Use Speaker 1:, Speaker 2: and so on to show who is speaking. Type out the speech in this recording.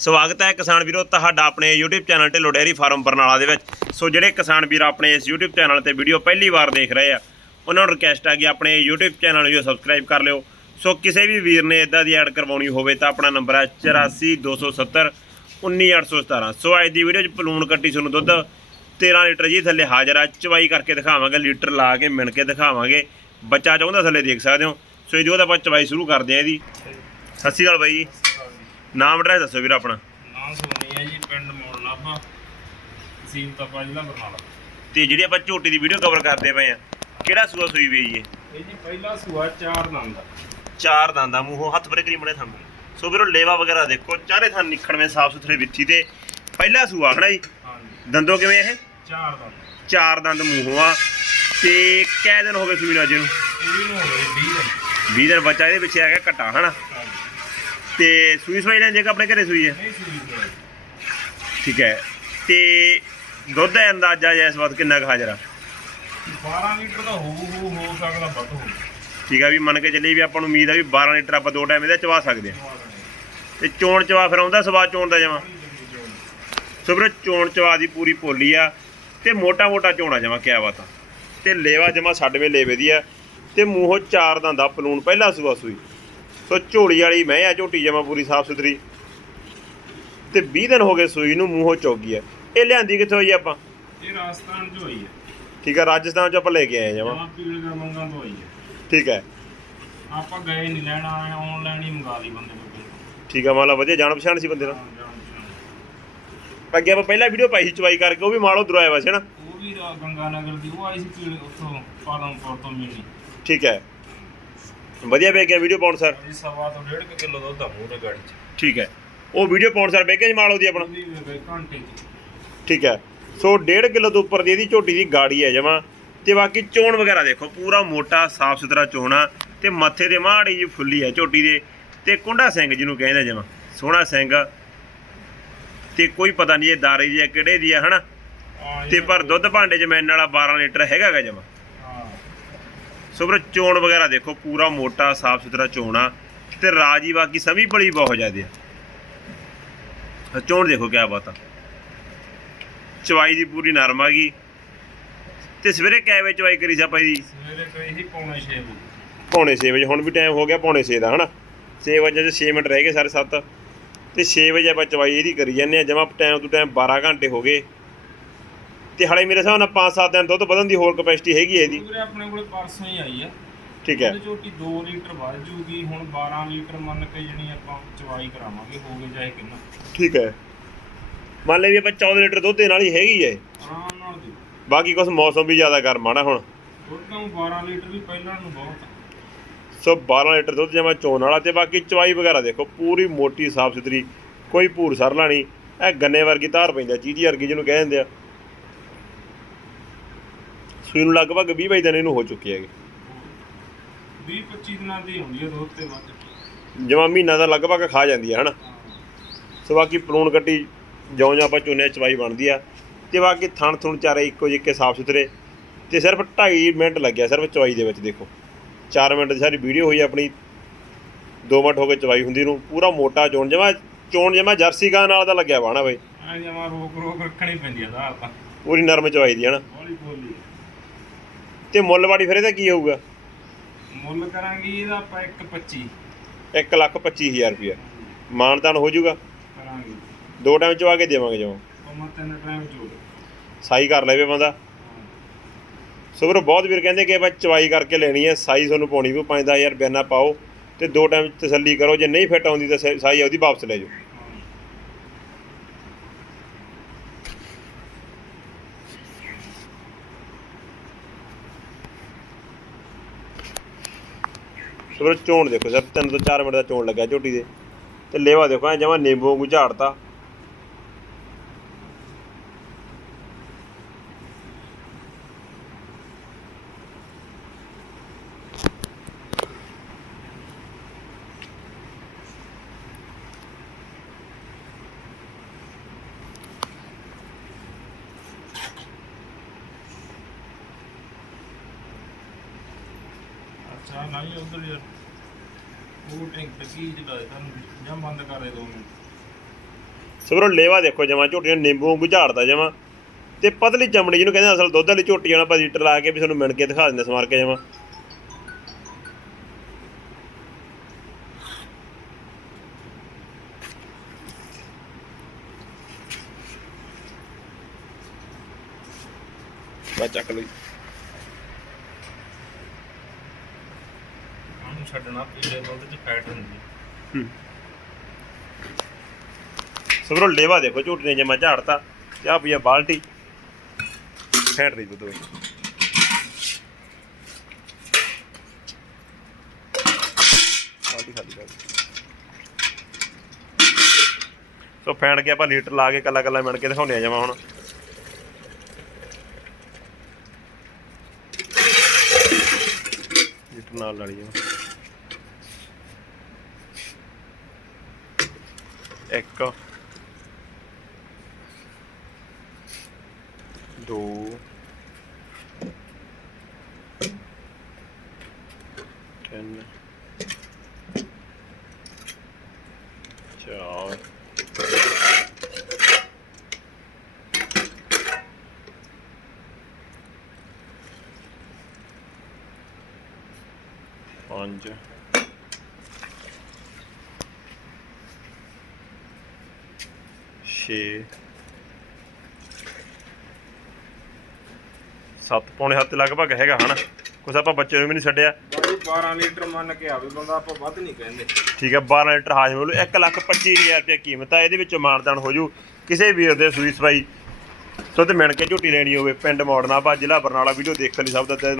Speaker 1: ਸਵਾਗਤ ਹੈ ਕਿਸਾਨ ਵੀਰੋ, ਤੁਹਾਡਾ ਆਪਣੇ YouTube channel Dhillon dairy farm Barnala ਦੇ ਵਿੱਚ। ਸੋ ਜਿਹੜੇ ਕਿਸਾਨ ਵੀਰ ਆਪਣੇ ਇਸ YouTube ਚੈਨਲ ਤੇ ਵੀਡੀਓ ਪਹਿਲੀ ਵਾਰ ਦੇਖ ਰਹੇ ਆ, ਉਹਨਾਂ ਨੂੰ ਰਿਕਵੈਸਟ ਆ ਕਿ ਆਪਣੇ YouTube ਚੈਨਲ ਨੂੰ ਸਬਸਕ੍ਰਾਈਬ ਕਰ ਲਿਓ। ਸੋ ਕਿਸੇ ਵੀ ਵੀਰ ਨੇ ਇਦਾਂ ਦੀ ਐਡ ਕਰਵਾਉਣੀ ਹੋਵੇ ਤਾਂ ਆਪਣਾ ਨੰਬਰ ਹੈ 84270 19817 ਸੋ ਅੱਜ ਦੀ ਵੀਡੀਓ 'ਚ ਪਲੂਣ ਕੱਟੀ ਤੁਹਾਨੂੰ ਦੁੱਧ 13 ਲੀਟਰ ਜੀ ਥੱਲੇ ਹਾਜ਼ਰ ਆ। ਚਵਾਈ ਕਰਕੇ ਦਿਖਾਵਾਂਗੇ, ਲੀਟਰ ਲਾ ਕੇ ਮਿਣ ਕੇ ਦਿਖਾਵਾਂਗੇ। ਬੱਚਾ ਚਾਹੁੰਦਾ ਥੱਲੇ ਦੇਖ ਸਕਦੇ ਹੋ। ਸੋ ਇਹ ਜੋ ਆਪਾਂ ਚਵਾਈ ਸ਼ੁਰੂ ਕਰਦੇ ਆ ਇਹਦੀ। ਸਤਿ ਸ਼੍ਰੀ ਅਕਾਲ ਬਾਈ ਜੀ। ਨਾਮ ਐਡਰੈਸ ਦੱਸੋ ਵੀਰ ਆਪਣਾ।
Speaker 2: ਨਾਮ ਸੋਨੀ ਹੈ ਜੀ ਪਿੰਡ ਮੋੜ ਨਾਭਾ ਤਹਿਸੀਲ ਤਪਾ ਜ਼ਿਲ੍ਹਾ ਬਰਨਾਲਾ।
Speaker 1: ਤੇ ਜਿਹੜੀ ਆਪਾਂ ਝੋਟੀ ਦੀ ਵੀਡੀਓ ਕਵਰ ਕਰਦੇ ਪਏ ਆ ਕਿਹੜਾ ਸੂਆ ਸੂਈ ਵੀ ਜੀ ਇਹ?
Speaker 2: ਜੀ ਪਹਿਲਾ ਸੂਆ ਚਾਰ ਦੰਦ ਦਾ
Speaker 1: ਚਾਰ ਦੰਦਾਂ ਮੂੰਹੋਂ ਹੱਥ ਬਰੇ ਕਰੀ ਮੜੇ ਥੰਮ। ਸੋ ਵੀਰੋ ਲੇਵਾ ਵਗੈਰਾ ਦੇਖੋ ਚਾਰੇ ਥਾਂ ਨਿਖੜਵੇਂ ਸਾਫ਼ ਸੁਥਰੇ ਵਿੱਥੀ ਤੇ ਪਹਿਲਾ ਸੂਆ ਖੜਾ ਜੀ।
Speaker 2: ਹਾਂਜੀ।
Speaker 1: ਦੰਦੋ ਕਿਵੇਂ ਇਹ?
Speaker 2: ਚਾਰ ਦੰਦ।
Speaker 1: ਚਾਰ ਦੰਦ ਮੂੰਹੋਂ ਆ। ਤੇ ਕਿਹ ਦਿਨ ਹੋ ਗਏ ਸੂਈ ਨੂੰ ਅੱਜ ਨੂੰ?
Speaker 2: ਇਹ ਨੂੰ ਹੋ ਗਏ 20 ਦਿਨ।
Speaker 1: 20 ਦਿਨ ਬੱਚਾ ਇਹਦੇ ਪਿੱਛੇ ਆ ਗਿਆ ਘਟਾ ਹਨਾ? ਤੇ ਸੂਈ ਸਵਾਈ ਲੈਣ ਜੇਗਾ ਆਪਣੇ ਘਰੇ ਸੂਈ ਹੈ?
Speaker 2: ਨਹੀਂ ਸੂਈ ਹੋਈ
Speaker 1: ਠੀਕ ਹੈ। ਤੇ ਦੁੱਧ ਦਾ ਅੰਦਾਜ਼ਾ ਜਾਂ ਇਸ ਵਕਤ ਕਿੰਨਾ ਕੁ ਹਾਜ਼ਰ ਆ?
Speaker 2: 12 ਲੀਟਰ ਦਾ ਹੋ ਹੋ ਹੋ ਸਕਦਾ ਵੱਧ ਹੋ
Speaker 1: ਠੀਕ ਆ ਵੀ ਮੰਨ ਕੇ ਚੱਲੀ ਵੀ ਆਪਾਂ ਨੂੰ ਉਮੀਦ ਆ ਵੀ 12 ਲੀਟਰ ਆਪਾਂ ਦੋ ਟਾਈਮ ਇਹਦਾ ਚਵਾ ਸਕਦੇ ਆ। ਤੇ ਚੋਣ ਚਵਾ ਫਿਰ ਆਉਂਦਾ ਸਵਾਦ ਚੋਣ ਦਾ ਜਮਾ? ਸੋ ਵੀਰੋ ਚੋਣ ਚਵਾ ਦੀ ਪੂਰੀ ਪੋਲੀ ਆ ਤੇ ਮੋਟਾ ਮੋਟਾ ਝੋਣਾ ਜਮਾ ਕਿਆ ਬਾਤ ਆ। ਤੇ ਲੇਵਾ ਜਮਾ ਛੱਡਵੇਂ ਲੇਵੇ ਦੀ ਆ ਤੇ ਮੂੰਹੋਂ ਚਾਰ ਦੰਦਾ ਪਲੂਣ ਪਹਿਲਾ ਸੂਆ ਸੂਈ। ਸੋ ਝੋਲੀ ਵਾਲੀ ਮੈਂ ਆ ਝੋਟੀ ਜਮਾ ਪੂਰੀ ਸਾਫ਼ ਸੁਥਰੀ। ਤੇ 20 ਦਿਨ ਹੋ ਗਏ ਸੂਈ ਨੂੰ ਮੂੰਹੋਂ ਚੋਗੀ ਆ। ਇਹ ਲਿਆਂਦੀ ਕਿੱਥੋਂ ਹੋਈ ਆਪਾਂ?
Speaker 2: ਇਹ ਰਾਜਸਥਾਨ ਚ ਹੋਈ ਹੈ।
Speaker 1: ਠੀਕ ਆ ਰਾਜਸਥਾਨ ਚ ਆਪਾਂ ਲੈ ਕੇ ਆਏ ਜਮਾ।
Speaker 2: ਜਮਾ ਪੀਲ ਗਰਮੰਗਾਂ ਤੋਂ ਹੋਈ ਹੈ।
Speaker 1: ਠੀਕ ਹੈ
Speaker 2: ਆਪਾਂ ਗਏ ਨਹੀਂ ਲੈਣ ਆਏ ਆਨਲਾਈਨ ਹੀ ਮੰਗਾ ਲਈ ਬੰਦੇ ਕੋਲ।
Speaker 1: ਠੀਕ ਆ ਮਾਲਾ ਵਧੀਆ ਜਾਣ ਪਛਾਣ ਸੀ ਬੰਦੇ ਨਾਲ? ਅੱਗੇ ਆਪਾਂ ਪਹਿਲਾਂ ਵੀਡੀਓ ਪਾਈ ਸੀ ਚਵਾਈ ਕਰਕੇ ਉਹ ਵੀ ਮਾਲ ਉਧਰੋਂ ਆਇਆ ਵਾ ਸੀ ਨਾ?
Speaker 2: ਉਹ ਵੀ ਰਾ- ਗੰਗਾ ਨਗਰ ਦੀ ਉਹ ਆਈ ਸੀ ਪੀਲ ਉੱਥੋਂ ਪਾਲਮਪੁਰ ਤੋਂ ਮਿਲੀ
Speaker 1: ਠੀਕ ਹੈ ਵਧੀਆ ਵੇ ਗਿਆ ਵੀਡੀਓ ਪਾਉਣ ਸਰ
Speaker 2: ਜੀ ਸਵਾ ਤੋਂ 1.5 ਕਿਲੋ ਦੁੱਧ ਆ ਮੂਹਰੇ ਗਾੜੀ ਚ।
Speaker 1: ਠੀਕ ਹੈ। ਉਹ ਵੀਡੀਓ ਪਾਉਣ ਸਰ ਬੇਕੇ ਮਾਲ ਉਹਦੀ ਆਪਣਾ?
Speaker 2: ਉਹਦੀ ਵੀ ਘੰਟੇ ਚ
Speaker 1: ਠੀਕ ਹੈ। ਸੋ 1.5 ਕਿਲੋ ਤੋਂ ਉੱਪਰ ਦੀ ਇਹਦੀ ਝੋਟੀ ਦੀ ਗਾੜੀ ਹੈ ਜਮਾ। ਤੇ ਬਾਕੀ ਚੋਣ ਵਗੈਰਾ ਦੇਖੋ ਪੂਰਾ ਮੋਟਾ ਸਾਫ਼ ਸੁਥਰਾ ਚੋਣਾ ਤੇ ਮੱਥੇ ਤੇ ਮਾੜੀ ਜੀ ਫੁੱਲੀ ਹੈ ਝੋਟੀ ਦੇ। ਤੇ ਕੁੰਡਾ ਸਿੰਘ ਜਿਹਨੂੰ ਕਹਿੰਦੇ ਜਮਾ ਸੋਹਣਾ ਸਿੰਘ। ਤੇ ਕੋਈ ਪਤਾ ਨਹੀਂ ਇਹ ਦਾਰੇ ਦੀ ਹੈ ਕਿਹੜੇ ਦੀ ਹੈ ਹਨਾ? ਤੇ ਪਰ ਦੁੱਧ ਭਾਂਡੇ ਚ ਮੈਨ ਵਾਲਾ 12 ਲੀਟਰ ਹੈਗਾ ਗਾ ਜਮਾ। ਸੋ ਵੀਰੋ ਚੋਣ ਵਗੈਰਾ ਦੇਖੋ ਪੂਰਾ ਮੋਟਾ ਸਾਫ਼ ਸੁਥਰਾ ਚੋਣਾ ਤੇ ਰਾਜੀ ਬਾਕੀ ਸਮੀ ਬੜੀ ਬਹੁਤ ਜ਼ਿਆਦੇ ਆ। ਚੋਣ ਦੇਖੋ ਕਿਆ ਬਾਤ ਆ। ਚਵਾਈ ਦੀ ਪੂਰੀ ਨਰਮ ਆ ਗਈ। ਤੇ ਸਵੇਰੇ ਕਿੰਨੇ ਵਜੇ ਚਵਾਈ ਕਰੀ ਸੀ ਆਪਾਂ ਇਹਦੀ
Speaker 2: ਸਵੇਰੇ ਗਏ ਸੀ ਪੌਣੇ 6 ਵਜੇ।
Speaker 1: ਪੌਣੇ 6 ਵਜੇ ਹੁਣ ਵੀ ਟਾਈਮ ਹੋ ਗਿਆ ਪੌਣੇ 6 ਦਾ ਹਨਾ? 6 ਵਜੇ ਜੇ 6 ਮਿੰਟ ਰਹਿ ਗਏ ਸਾਰੇ 7 ਤੇ 6 ਵਜੇ ਆਪਾਂ ਚਵਾਈ ਇਹਦੀ ਕਰੀ ਜਾਂਦੇ ਆ ਜਮਾ ਟਾਈਮ ਤੋਂ ਟਾਈਮ 12 ਘੰਟੇ ਹੋ ਗਏ। ਤੇ ਹਲੇ ਮੇਰੇ ਹਿਸਾਬ ਨਾਲ 5-7 ਦਿਨ ਦੁੱਧ ਵਧਣ ਦੀ ਹੋਰ ਕਪੈਸਿਟੀ ਹੈਗੀ ਹੈ ਇਹਦੀ।
Speaker 2: ਵੀਰੇ ਆਪਣੇ ਕੋਲੇ ਪਰਸੋਂ ਹੀ ਆਈ ਆ।
Speaker 1: ਠੀਕ ਹੈ।
Speaker 2: ਉਹਦੇ ਝੋਟੀ 2 ਲੀਟਰ ਵੱਧ ਜੂਗੀ ਹੁਣ 12 ਲੀਟਰ ਮੰਨ ਕੇ ਜਣੀ ਆਪਾਂ ਚਵਾਈ ਕਰਾਵਾਂਗੇ ਹੋ ਗਏ ਚਾਹੇ ਕਿੰਨਾ।
Speaker 1: ਠੀਕ ਹੈ। ਮੰਨ ਲਈ ਵੀ ਆਪਾਂ 14 ਲੀਟਰ ਦੁੱਧ ਦੇਣ ਵਾਲੀ ਹੈਗੀ ਹੈ।
Speaker 2: ਆਰਾਮ ਨਾਲ ਦੇ।
Speaker 1: ਬਾਕੀ ਕੁਛ ਮੌਸਮ ਵੀ ਜ਼ਿਆਦਾ ਗਰਮ ਆ ਨਾ ਹੁਣ।
Speaker 2: ਦੁੱਧ ਨੂੰ 12 ਲੀਟਰ ਵੀ ਪਹਿਲਾਂ ਨੂੰ ਬਹੁਤ ਆ।
Speaker 1: ਸੋ 12 ਲੀਟਰ ਦੁੱਧ ਜਮਾ ਚੋਣ ਵਾਲਾ ਤੇ ਬਾਕੀ ਚਵਾਈ ਵਗੈਰਾ ਦੇਖੋ ਪੂਰੀ ਮੋਟੀ ਸਾਫ਼ ਸੁਥਰੀ ਕੋਈ ਭੂਰ ਸਰਲਾ ਨਹੀਂ। ਇਹ ਗੰਨੇ ਵਰਗੀ ਧਾਰ ਪੈਂਦਾ ਚੀਜੀ ਵਰਗੀ ਜਿਹਨੂੰ ਕਹਿ ਦਿੰਦੇ ਆ। ਸੂਈ ਨੂੰ ਲਗਭਗ 20 ਬਾਈ ਦਿਨ ਇਹਨੂੰ ਹੋ ਚੁੱਕੇ ਹੈਗੇ।
Speaker 2: 20 25 ਦਿਨਾਂ ਦੀ ਹੁੰਦੀ ਹੈ ਦੁੱਧ ਤੇ ਵੱਧ।
Speaker 1: ਜਮਾ ਮਹੀਨਾ ਦਾ ਲਗਭਗ ਖਾ ਜਾਂਦੀ ਹੈ ਹਨਾ? ਸੋ ਬਾਕੀ ਪਲੂਣ ਕੱਟੀ ਜਿਉਂ ਜਿਉਂ ਆਪਾਂ ਚੁੰਨੇ ਚਵਾਈ ਬਣਦੀ ਆ। ਤੇ ਬਾਕੀ ਥਣ ਥੁਣ ਚਾਰੇ ਇੱਕੋ ਜਿੱਕੇ ਸਾਫ਼ ਸੁਥਰੇ। ਤੇ ਸਿਰਫ 2.5 ਮਿੰਟ ਲੱਗਿਆ ਸਿਰਫ ਚਵਾਈ ਦੇ ਵਿੱਚ ਦੇਖੋ। 4 ਮਿੰਟ ਦੀ ਸਾਰੀ ਵੀਡੀਓ ਹੋਈ ਆਪਣੀ। 2 ਮਿੰਟ ਹੋ ਗਏ ਚਵਾਈ ਹੁੰਦੀ ਨੂੰ। ਪੂਰਾ ਮੋਟਾ ਚੋਣ ਜਮਾ ਚੋਣ ਜਮਾ ਜਰਸੀ ਗਾਂ ਨਾਲ ਦਾ ਲੱਗਿਆ ਵਾ ਨਾ ਬਈ?
Speaker 2: ਜਮਾ ਰੋਕ ਰੋਕ ਰੱਖਣੀ ਪੈਂਦੀ ਆ ਦਾ ਤਾਂ
Speaker 1: ਪੂਰੀ ਨਰਮ ਚਵਾਈ ਦੀ ਹਨਾ?
Speaker 2: ਹੌਲੀ ਬੋਲੀ
Speaker 1: ਤੇ ਮੁੱਲ ਵਾੜੀ ਫਿਰ ਇਹਦਾ ਕੀ ਹੋਊਗਾ?
Speaker 2: ਮੁੱਲ ਕਰਾਂਗੇ ਇਹਦਾ ਆਪਾਂ 125
Speaker 1: 1 ਲੱਖ 25000 ਰੁਪਇਆ। ਮਾਨਤਾਨ ਹੋ ਜਾਊਗਾ?
Speaker 2: ਕਰਾਂਗੇ।
Speaker 1: ਦੋ ਟਾਈਮ ਚਵਾ ਕੇ ਦੇਵਾਂਗੇ ਜਮਾ।
Speaker 2: ਉਹ ਮੈਂ ਤਿੰਨ ਟਾਈਮ ਜੋੜ
Speaker 1: ਸਾਈ ਕਰ ਲਵੇ ਬੰਦਾ। ਸੋ ਵੀਰੋ ਬਹੁਤ ਵੀਰ ਕਹਿੰਦੇ ਕਿ ਆਪਾਂ ਚਵਾਈ ਕਰਕੇ ਲੈਣੀ ਹੈ ਸਾਈ ਤੁਹਾਨੂੰ ਪਾਉਣੀ ਵੀ 5-10000 ਬਿਆਨਾ ਪਾਓ ਤੇ ਦੋ ਟਾਈਮ ਤਸੱਲੀ ਕਰੋ ਜੇ ਨਹੀਂ ਫਿੱਟ ਆਉਂਦੀ ਤਾਂ ਸਾਈ ਉਹਦੀ ਵਾਪਸ ਲੈ ਜਾਓ। ਸੋ ਵੀਰੋ ਚੋਣ ਦੇਖੋ ਸਰ, ਤਿੰਨ ਤੋਂ 4 ਮਿੰਟ ਦਾ ਚੋਣ ਲੱਗਿਆ ਝੋਟੀ ਦੇ। ਤੇ ਲੇਵਾ ਦੇਖੋ, ਐ ਜਮਾ ਨਿੰਬੂ ਵਾਂਗੂ ਝਾੜਤਾ।
Speaker 2: ਅੱਛਾ, ਨਹੀਂ ਉਧਰ ਯਾਰ ਉਹ ਟੈਂਕ ਤੇ ਜਿਹੜਾ ਤੁਹਾਨੂੰ ਜਾਂ ਬੰਦ ਕਰ ਦੇ ਦੋ ਮਿੰਟ।
Speaker 1: ਸੋ ਲੇਵਾ ਦੇਖੋ ਜਮਾ, ਝੋਟੀਆਂ ਨਿੰਬੂ ਵਾਂਗੂ ਝਾੜਦਾ ਜਮਾ। ਤੇ ਪਤਲੀ ਚਮੜੀ ਜਿਹਨੂੰ ਕਹਿੰਦੇ ਅਸਲ ਦੁੱਧ ਵਾਲੀ ਝੋਟੀ ਆਣਾ ਆਪਾਂ ਲੀਟਰ ਲਾ ਕੇ ਵੀ ਤੁਹਾਨੂੰ ਮਿਣ ਕੇ ਦਿਖਾ ਦਿੰਦੇ ਸਮਾਰ ਕੇ ਜਮਾ। ਬਾ ਚੱਕ ਲਈ
Speaker 2: ਉਹਨੂੰ ਛੱਡਣਾ, ਪੀਲੇ ਦੁੱਧ 'ਚ ਫੈਟ ਹੁੰਦੀ
Speaker 1: ਸੋ ਲੇਵਾ ਦੇਖੋ ਝੋਟੀ ਨੇ ਜਮਾ ਝਾੜਤਾ ਤੇ ਆ ਬਾਲਟੀ? ਫੈਟ ਰਹੀ ਦੁੱਧ ਵਿੱਚ। ਬਾਲਟੀ ਖਾਲੀ ਕਰ। ਸੋ ਫੈਣ ਕੇ ਆਪਾਂ ਲੀਟਰ ਲਾ ਕੇ ਕੱਲਾ ਕੱਲਾ ਮਿਣ ਕੇ ਦਿਖਾਉਂਦੇ ਆ ਜਮਾ ਹੁਣ। ਲੀਟਰ ਨਾਲ ਲਾਣੀ ਜਮਾ ਇੱਕ ਦੋ ਤਿੰਨ ਚਾਰ ਪੰਜ ਛੇ। ਸੱਤ ਪੌਣੇ ਹੱਥ ਲਗਭਗ ਹੈਗਾ ਹਨਾ। ਕੁਛ ਆਪਾਂ ਬੱਚੇ ਨੂੰ ਵੀ ਨਹੀਂ ਛੱਡਿਆ।
Speaker 2: ਬਾਈ 12 ਲੀਟਰ ਮੰਨ ਕੇ ਆਵੇ ਬੰਦਾ ਆਪਾਂ ਵੱਧ ਨਹੀਂ ਕਹਿੰਦੇ।
Speaker 1: ਠੀਕ ਹੈ 12 ਲੀਟਰ ਹਾਜ਼ਮ ਹੋ ਲੂ 1 ਲੱਖ 25000 ਰੁਪਏ ਕੀਮਤ ਆ ਇਹਦੇ ਵਿੱਚੋਂ ਮਾਨਦਾਨ ਹੋ ਜੂ। ਕਿਸੇ ਵੀਰ ਦੇ ਸੂਈ ਸਵਾਈ ਸੋ ਤੇ ਮਿਣ ਕੇ ਝੋਟੀ ਲੈਣੀ ਹੋਵੇ ਪਿੰਡ ਮੋੜਨਾ ਬਾ ਜ਼ਿਲ੍ਹਾ ਬਰਨਾਲਾ ਵੀਡੀਓ ਦੇਖਣ ਲਈ ਸਭ ਦਾ